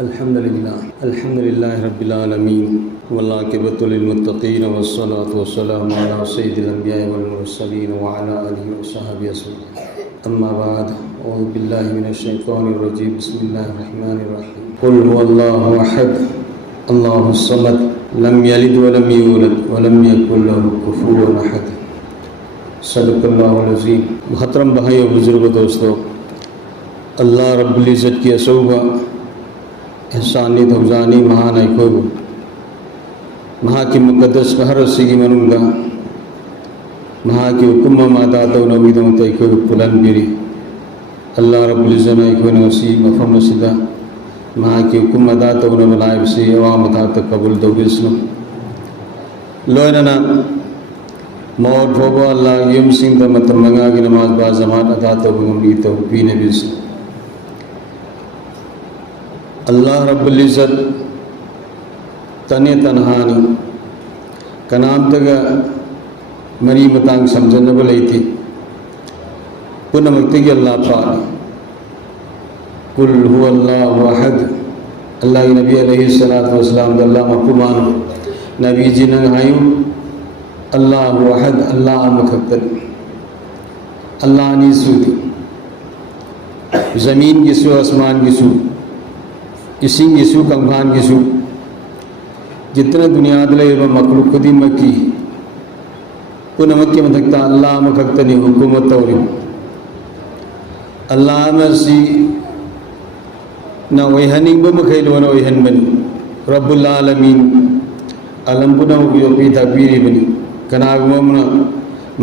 अल्हम्दुलिल्लाह रब्बिल आलमीन वल्लाक़िबतु लिल्मुत्तक़ीन वस्सलातु वस्सलामु अला सय्यिदिल अंबिया'i वल मुरसलीन व अला आलिहि व सहबिहि अजमईन। अम्मा बाद, औज़ु बिल्लाहि मिनश शैतानिर रजीम। बिस्मिल्लाहिर रहमानिर रहीम। कुल हुवल्लाहु अहद अल्लाहुस समद लम यलिद व लम यूलद व लम यकुल लहु कुफुवन अहद। सदक़ल्लाहुल अज़ीम। मुहतरम भाई और बुजुर्गों, दोस्तों, अल्लाह रब्बुल इज़्ज़त की असौबा एहसानी धौजानी महान ऐकोगो महा की मुक़द्दस महरसिगी मनुंगा महा की हुकुम मादा तो नवीदों तैकोगो पुलन बिरी अल्लाह रब्बुल इज़्ज़त ऐको नसी मफहम सिदा महा की हुकुम मादा तो नबलाइब से अवाम ता कबूल दो बिस्म लोयना मौत होगा अल्लाह यम सिंह द मतमंगा की नमाज बा जमान अदा तो गंभी तो पीने बिस्म अल्लाह रब्बुल इज़्ज़त तने तनहानी कनाम तक मरी मतांग समझन बलई थी पुनः मक्ति की अल्लाह पाक कुल हुवल्लाहु अहद अल्लाह की नबी अलैहिस्सलातु वस्सलाम अल्लाह महफूमान नबी जी ने आयु अल्लाहु अहद अल्लाह मखतर अल्लाह नी सूदी ज़मीन की सू आसमान की सू इसिंग गिसु कंभान गिसु जितना दुनिया दले मखलूक खुदी मक्की पुनः मक्की मथकता अल्लाह मखक्तनी हुकूमत तौरी अल्लाह मसी ना वहनी बमखैल वन वहन बनी रब्बुल आलमीन अलम पुनः उपयोगी तकबीरी बनी कनागमना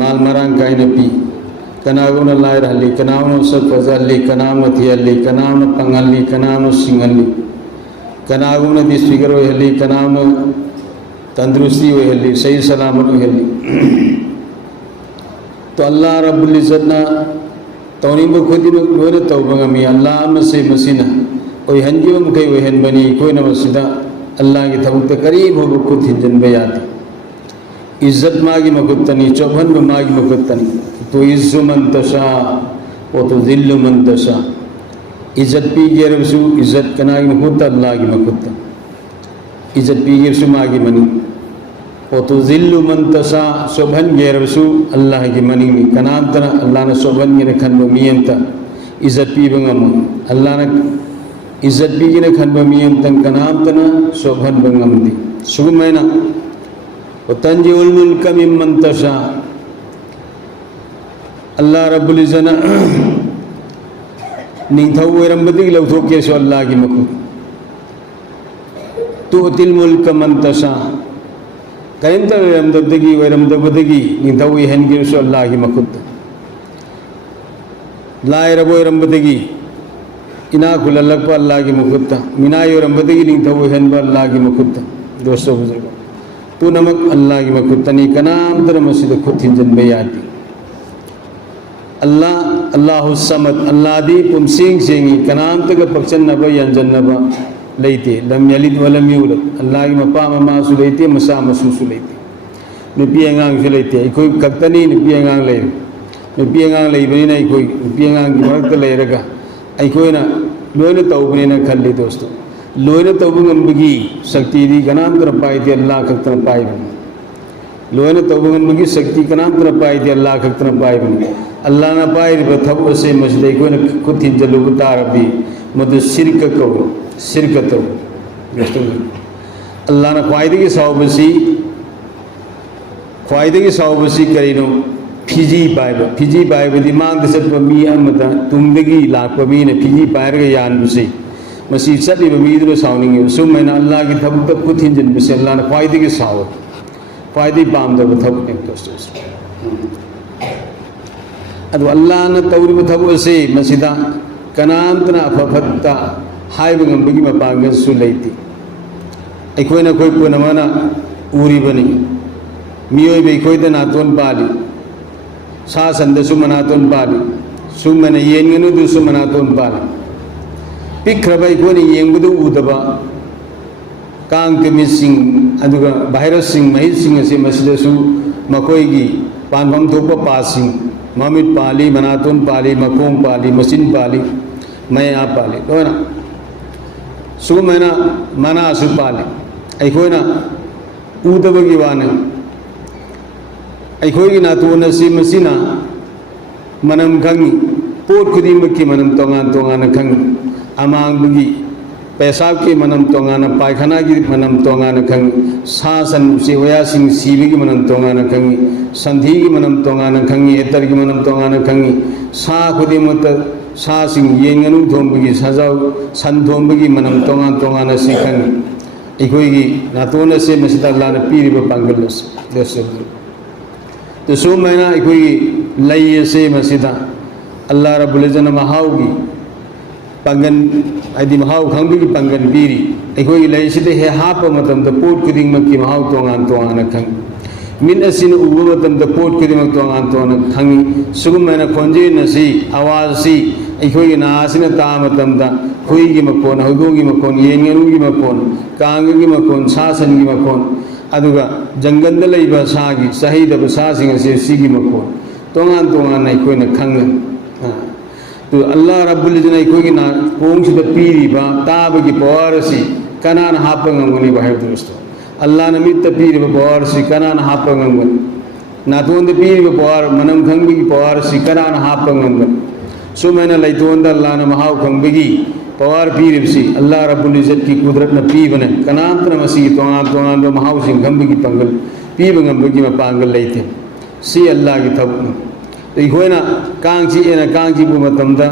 माल मरांग काइन पी कनागुन लायर हल्ली कनावन सब फजल्ली कनाम थियल्ली कनाम पंगल्ली कनाम सिंगल्ली कनागुन दिस्फिगर हल्ली कनाम तंदुरुस्ती हल्ली सही सलामत हल्ली। तो अल्लाह रब्बुल इज़्ज़त ना तौनी ब खुदी में कोई न तौबंगमी अल्लाह मसे मसीना ओय हंजी में कई वहन बनी कोई न मसीदा अल्लाह की थबुत करीब हो खुद हिंजन बयाती इज़्ज़त मागी मकुत्तनी चौभन में मागी मकुत्तनी तो इज़्ज़ु मन तशा वो तो ज़िल्लु मन तशा इज़्ज़त पी गे रसू इज़्ज़त कनागी मकुत्ता अल्लाह की मकुत्ता इज़्ज़त पी गे रसू मागी मनी वो तो ज़िल्लु मन तशा शोभन गे रसू अल्लाह की मनी में कनाम तना अल्लाह ने शोभन गे ने खन बमियंता इज़्ज़त पी बंगम अल्लाह ने इज़्ज़त पी गे ने खन बमियंता कनाम तना शोभन बंगम दी शुभ महीना तंजीउल मुल्क मिम्मन तशा अल्लाह रब्बुल इज़्ज़त निंथौ वरंबदी लौथोके सो अल्लाह की मखु तुतिल मुल्क मन तशा कयम त वरंदगी निंथौ हन के सो अल्लाह की मखुत लाय रबो वरंबदी इना खुललक पर अल्लाह की मखुत मिनाय वरंबदी निंथौ हन पर अल्लाह की मखुत। दोस्तों बुजुर्गों, पूनमक अल्लाह की मखुतनी कनाम तर मस्जिद खुद हिंजन बयाती अल्लाह अल्लाहु समद अल्लाह दी पुमसिंग सिंगी कनाम तक पक्षन नब यंजन नब लेते लम यलिद व लम यूलद अल्लाह की मपा ममा सु लेते मसा मसु सु लेते नुपी अंगांग सु लेते कोई कक्तनी नुपी अंगांग ले नुपी अंगांग ले बनी नहीं कोई नुपी अंगांग की मरक ले रगा आई कोई ना लोन तौबने ना खल्ली। दोस्तों, लोन तौबंगी शक्ति दी कनाम तर पाई थी अल्लाह खक्तर पाई बनी लोन तौबंगी शक्ति कनाम तर पाई थी अल्लाह खक्तर पाई बनी अल्लाह ना पाई थब से मसले को न खुद ही जलु उतार भी मद शिरक को शिरकत अल्लाह ना ख्वाइदे की सावबसी करीनो फिजी पाइब दिमाग सत्व मी अमदा तुमदगी लाप मी ने फिजी पायर के यान बसी मसी सदी बमीद सावनिंग सुम मैंने अल्लाह की थब तक खुद ही जन बसे अल्लाह ना ख्वाइदे की साव ख्वाइदे पाम दब थब ने। दोस्तों, अदु अल्लाह ने तौरी थब से मसीदा कनाम तना अफफत्ता हाय बंगबगी मपांगन सु लेती अखोइना कोई पुनमना उरी बनी मियोय बे कोई द नातोन पाली सा संदसु मनातोन पाली सुमने येंगनु दुसु मनातोन पाली पिखरबा कोनी येंगबदु उदबा कांग के मिसिंग अदुगा वायरस सिंग मही सिंग से मसदसु मकोईगी पानभम थोपा पासिंग ममित पाली मनातुन पाली मकोम पाली मसिन पाली मैं आप पाली लोना सुगमैना मनासु पाले अखोना उदबगी वाने अखोगी नातोन से मसीना मनम खंगी पोट खुदीमकी मनम तोंगान तोंगान खंगी अमांगबगी पैसा के मनम तोंगान पायखाना की मनम तोंगान खंगी सा सन से वयासिंग सीबी की मनम तोंगान खंगी संधि की मनम तोंगान खंगी एतर की मनम तोंगान खंगी सा खुदीमत सा सिंग येंगनु थोंबगी सजाव सन थोंबगी मनम तोंगान तोंगान से खंगी इकोगी नातोन से मसीदा अल्लाह ने पीरिब पांगल से तो सो मैना इकोगी लई से मसीदा अल्लाह रब्बुल इज्जत महाउगी पंगन आदि महाउ खंबगी पंगन पीरी इकोगी लई से हे हाप मतम द पोट खुदिंग मकी महाउ तोंगान तोंगान खंग मिन असिन उब मतम द पोट खुदिंग मक तोंगान तोंगान खंगी सुगम मैना खोंजे नसी आवाज सी इकोगी नासिन ता मतम दा खुईगी मकोन हगोगी मकोन येंगेनुगी मकोन कांगगी मकोन सासनगी मकोन अदुगा जंगल लैबा सागी सहीदब सासिंग से सिगी मकोन तोंगान तोंगान इकोना खंग तो अल्लाह रब्बुल इज्जत इकोगी ना पोंगसिद पीरिबा ताबगी पवारसी कनान हापंगंगनी बाहेर दोस्तो अल्लाह नमित पीरिबा पवारसी कनान हापंगंगन नातोंद पीरिबा पवार मनम खंगबगी पवारसी कनान हापंगंगन सो मैंने लैतोंद अल्लाह न महाउ खंगबगी पवार पीरिबसी अल्लाह रब्बुल इज्जत की कुदरत न पीबने कनांतन मसी तोंगान तोंगान दो महाउ सिंग खंगबगी पंगल पीबंगंबगी में पांगल लैते सी अल्लाह की थबन तो इकोना कांची एना कांची बु मतमदा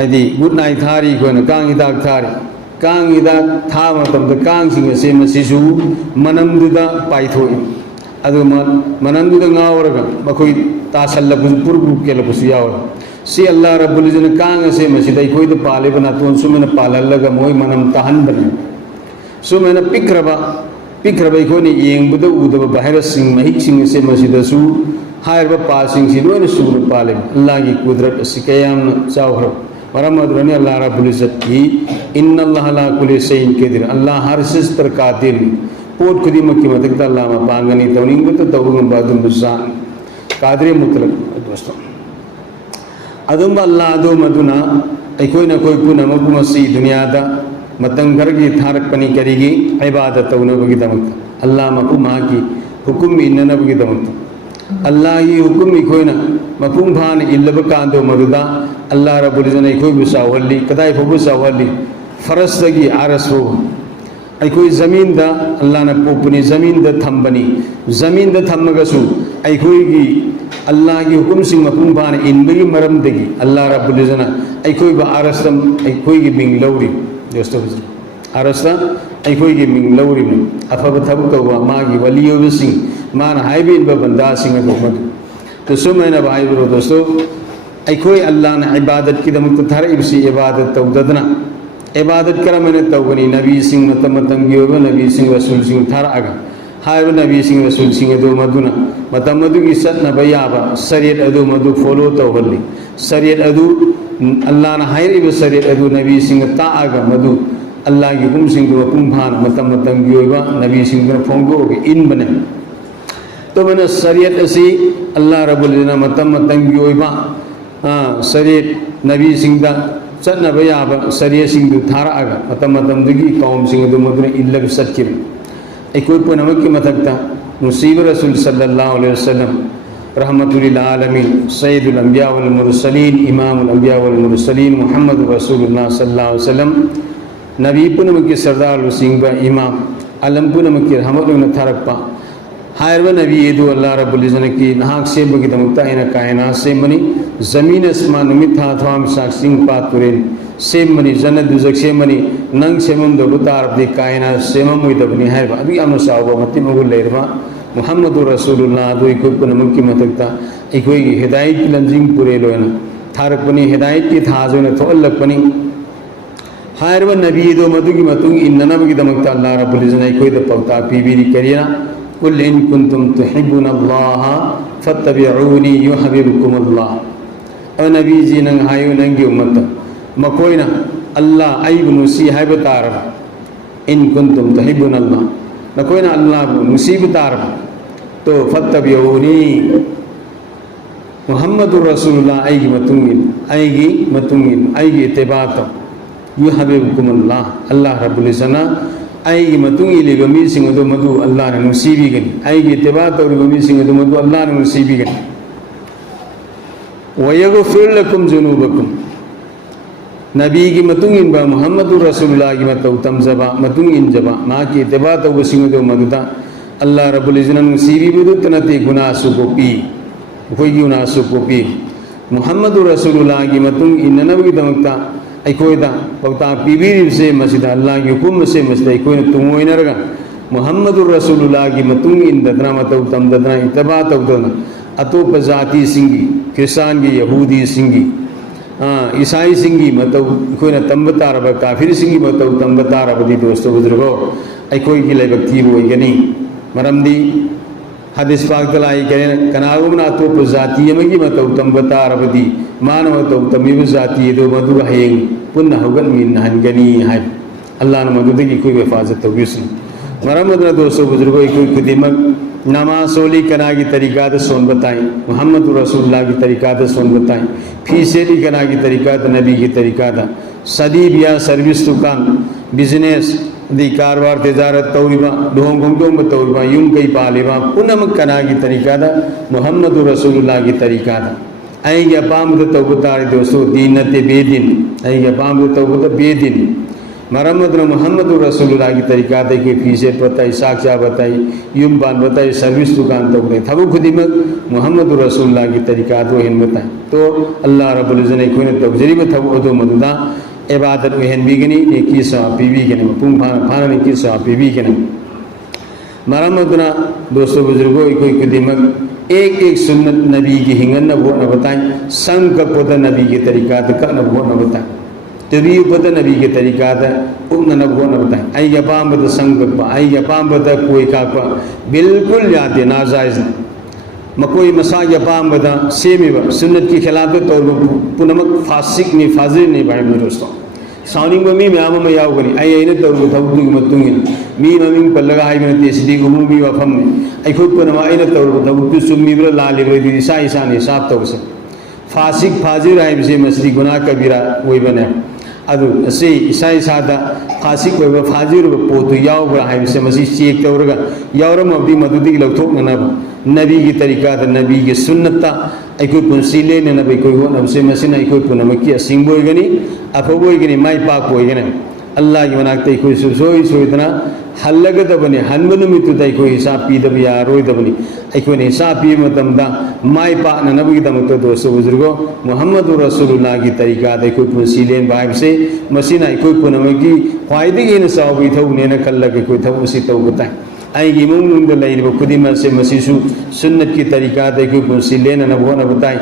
आदि गुड नाइट थारी इकोना कांग हिदाक थारी कांग हिदाक था मतमदा कांगसिंग से मसिसु मनमदुदा पाइथोई अदु मनमदुदा ngaवरगा मखोई तासल्लबु पुरबु केलबसु यावर सी अल्लाह रब्बुल इज्जत कांग से मसिदा इकोई द पाले बना तोन सुमेना पाललगा मोय मनम तहन बने सुमेना पिक्रबा इकोनी येंगबुद उदब बाहेर सिंग महिक सिंग से मसिदसु हायर पासिंग से लोन सूर पाले अल्लाह की कुदरत सिकयाम चावहर मरम अदरनी अल्लाह रब्बुल इज्जत की इन्नल्लाह ला कुल्ली शैइन कदीर अल्लाह हर चीज पर कादिर पोट खुदी मक्की मतक अल्लाह मा पांगनी तवनिंग तो तवगम बादुम बुजान कादिर मुतलक दोस्तों अदुम अल्लाह दो मदुना कोई न कोई पुन मसी दुनिया दा मतंग घर की थारक पनी करेगी इबादत तवनबगी दमक अल्लाह मकु मा की हुकुम इन्नबगी दमक अल्लाह की हुकुम इकोना मपुंग भान इल्लब कांदो मरुदा अल्लाह रब्बुल इज्जत इकोई बुसावली कदाई फबु सावली फरस दगी आरस हो इकोई जमीन दा अल्लाह ने पोपनी जमीन दा थंबनी जमीन दा थमगसु इकोई की अल्लाह की हुकुम सिंह मपुंग भान इनबगी मरम दगी अल्लाह रब्बुल इज्जत इकोई बा आरसम इकोई की मिंग लौरी दोस्तों आरसा इकोई की मिंग लौरी में अफब थब तवा मागी वलियो सिंह मान हाइबिन बंदा सिंह तो सुमैना भाई बरो दोस्तों अखोई अल्लाह ने इबादत की दम थर इबसी इबादत तौदना इबादत कर मैंने तौगनी नबी सिंह मतम नबी सिंह रसूल सिंह थर आगा हाइब नबी सिंह रसूल सिंह दो मधुना मतम मधु की सत्नब याबा शरीयत अदु मधु फॉलो तौहली शरीयत अदु अल्लाह ने हाइब शरीयत अदु नबी सिंह ता आगा मधु अल्लाह की हुकुम सिंह दो पुंग भान मतम नबी सिंह फोंगो इन बने तो मैंने शरीयत असी अल्लाह रब्बुल इज्जत मतम मतंगी ओइबा शरीयत नबी सिंह दा चनब याब शरीयत सिंह दु थारा आगा मतम मतम दगी कौम सिंह दु मदुन इल्लब सत्किम एकोई पुनमक की मतकता मुसीब रसूल सल्लल्लाहु अलैहि वसल्लम रहमतुल लिल आलमीन सय्यदुल अंबिया वल मुरसलीन इमामुल अंबिया वल मुरसलीन मुहम्मद रसूलुल्लाह सल्लल्लाहु अलैहि वसल्लम नबी पुनमक की सरदार सिंह बा इमाम अलम पुनमक की रहमत न थारकपा हायरब नबी दो अल्लाह रब्बुल इज्जत की नाहक से बगी दमकता इन कायनात से मनी जमीन आसमान निमित था थवाम साक्सिंग पात पुरेन से मनी जन्नत दुजक से मनी नंग से मन दो तार दे कायनात से ममुई दबनी हायरब अभी अमर साहब मति मगुल लेरबा मुहम्मदुर रसूलुल्लाह दो इको पुनमक की मतकता इको हिदायत की लंजिंग पुरे लोना थारक पनी हिदायत की थाजो ने थोलक पनी हायरब नबी दो मधु की मतुंग इन्नना बगी दमकता अल्लाह रब्बुल इज्जत इको द पक्ता पीबीरी करिया कुल इन कुंतुम तुहिब्बुनल्लाह फत्तबिऊनी युहब्बुकुमुल्लाह ओ नबी जी नंग हायो नंगी उम्मत मकोइना अल्लाह अयब नुसी है बतार इन कुंतुम तुहिब्बुनल्लाह नकोइना अल्लाह नुसी बतार तो फत्तबिऊनी मुहम्मदुर रसूलुल्लाह अयगी मतुंगिन अयगी इत्तिबात युहब्बुकुम अल्लाह रब्बुल इज़्ज़तना आईगी मतुंग इलेबा मीसिंग अदु मदु अल्लाह ने नुसीबीगनी आईगी इत्तिबा तौरिबा मीसिंग अदु मदु अल्लाह ने नुसीबीगनी वयगफिर लकुम जुनूबकुम नबी की मतुंग इनबा मुहम्मदुर रसूलुल्लाह की मतौ तमजबा मतुंग इनजबा मा की इत्तिबा तौबा सिंग अदु मदुदा अल्लाह रब्बुल इज़्ज़तना नुसीबीबुदु तनते गुनासु को पी कोई गुनासु को पी मुहम्मदुर रसूलुल्लाह की मतुंग इननबी दमकता अखोदा पौता पीबीरिबसे मसिदा अल्लाह की हुकुम से मसिदा अखोना तुंगोइनरगा मुहम्मदुर रसूलुल्लाह की मतुंग इनदना मतौ तमदना इत्तिबा तौदना अतोप जाति सिंगी क्रिस्तान की यहूदी सिंगी ईसाई सिंगी मतौ अखोना तंबतारब काफिर सिंगी मतौ तंबतारबदी दोस्तों बुजुर्गो अखोई की लाइबक थीब ओइगनी मरमदी हदीस पाक तलाई कनागुमना अतोप जाति अमगी मतौ तंबतारबदी मानव तौ तमीब जाति दो मधु हयेंग पुनः हगन मिन हनगनी है अल्लाह ने मदुदगी कोई हिफाजत तौबिसन मरमदना दोस्तों बुजुर्गों कोई खुदिमक नमाज सोली कना की तरीका तो सोन बताएं मोहम्मद रसूलुल्लाह की तरीका तो सोन बताएं फीसेली कना की तरीका तो नबी की तरीका था सदी बिया सर्विस दुकान बिजनेस दी कारोबार तिजारत तौरिबा ढोंग घोंग तौरिबा यूं कई पालेबा पुनम कना की तरीका था मोहम्मद रसूलुल्लाह की तरीका था आई अपाम तौबतार दोस्तों दीन ते बेदिन आई अपाम तौबत बेदिन मरम्मत मोहम्मद रसूलुल्लाह की तरीका थे कि फीसे बताई साक्षा बताई यूम बान बताई सर्विस दुकान तक थबु खुदिमत मोहम्मद रसूलुल्लाह की तरीका तो हिन बताई तो अल्लाह रब्बुल इज़्ज़त ने कोई तवजरीब थबु ओदो मदुदा इबादत वहन बीगनी ने की सवा पीवी के ने पुंग फाना ने की सवा पीवी के ने मरम्मतना दोस्तों बुजुर्गों कोई खुदिमत एक एक सुन्नत नबी की हिंगन न वो न बताएं संग का पोता नबी की तरीका का न वो न बताएं तभी पता नबी के तरीका था उन न वो न बताएं आई यपाम बता संग का आई यपाम बता कोई का बिल्कुल याद नाजायज मकोई मसा यपाम बता सेमी व सुन्नत की खिलाफ तौर पुनमक फासिक ने फाजिल ने भाई मेरे दोस्तों साउनिंग में मी मैम में याव करी आई ने तौर को थबु की मतुंगी मी ममिंग पल्लगा हाई में तेसदी उमुमी वफम ने आई खुद पनमा आई ने तौर को थबु की सुम्मी ब्र लाल ब्र दी ईसा ईसा ने साफ तौर से फासिक फाजिल है से मस्ती गुनाह कबीरा वही बने अदु से ईसा ईसा दा फासिक व फाजिल व पोतु याव ब्र है से मस्ती चेक तौरगा यावरम अब्दी मदुदी लौथोक न नबी की तरीका था नबी की सुन्नता अखोई पुनसीले ने नबी कोई हो नबसे मसीना अखोई पुनमकी असिंगबोइगनी अफबोइगनी माई पाक बोइगने अल्लाह की मनाकते अखोई सोई सोइतना हल्लगदबने हनबनुमितुदा अखोई हिसाब पीदब यारोइदबनी अखोई हिसाब पी मतमदा माई पाक न नबी दमत दोस्तों बुजुर्गो मोहम्मद रसूलुल्लाह की तरीका था अखोई पुनसीले बाइब से मसीना अखोई पुनमकी ख्वाइदगी न सावबी थौ ने न कल्लग अखोई थौ उसी तौ बताएं आई इमुंग खुदिम से मसीसु सुन्नत की तरीका देखो पुनसीले न वो न बताएं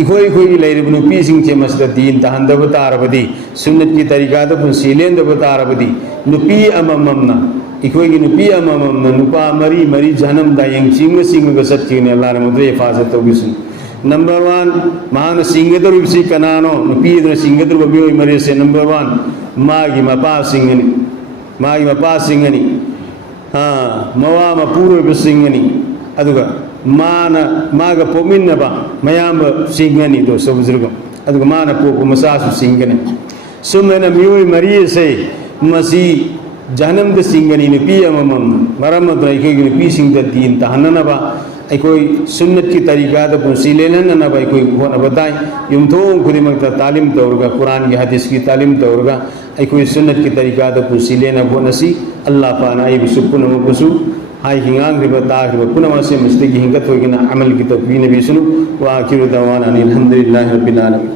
इखोई खोई लेरिब नुपी सिंह चे मसद दीन तहंदब तारबदी सुन्नत की तरीका तो पुनसीले न तारबदी नुपी अममना इखोई की नुपी अममना नुपा मरी मरी जन्म दा यंग सिंह सिंह गसत की ने अल्लाह ने मुद्रे हिफाजत होगी नंबर 1 मान सिंगदर उसी कनानो नुपी इधर सिंगदर बबियो मरे से नंबर 1 मागी मपा सिंगनी हाँ मवा पूर्व सिंगनी अदुगा माना माग पोमिन्नबा मयाम सिंगनी दोस्तों बुजुर्गों अदुगा माना पोपु मसासु सिंगनी सुमना मियोई मरिये से मसी जहनम द सिंगनी ने पी अमम मरमत रही ने पी सिंग द दीन तहननबा कोई सुन्नत की तरीका तो पुनसीले न भाई कोई बताएं युमथों खुदिमक तालीम तौरगा कुरान की हदीस की तालीम तौरगा कोई सुन्नत की तरीका तो पुनसीले न वो नसी अल्लाह पाना आई बिसुपुन मुबसु हाई हिंगांग रिबता पुनः से मस्ती की हिंगत होगी ना अमल की तौफीक नबी सुनु व आखिर दवाना अल्हम्दुलिल्लाहि रब्बिल आलमीन।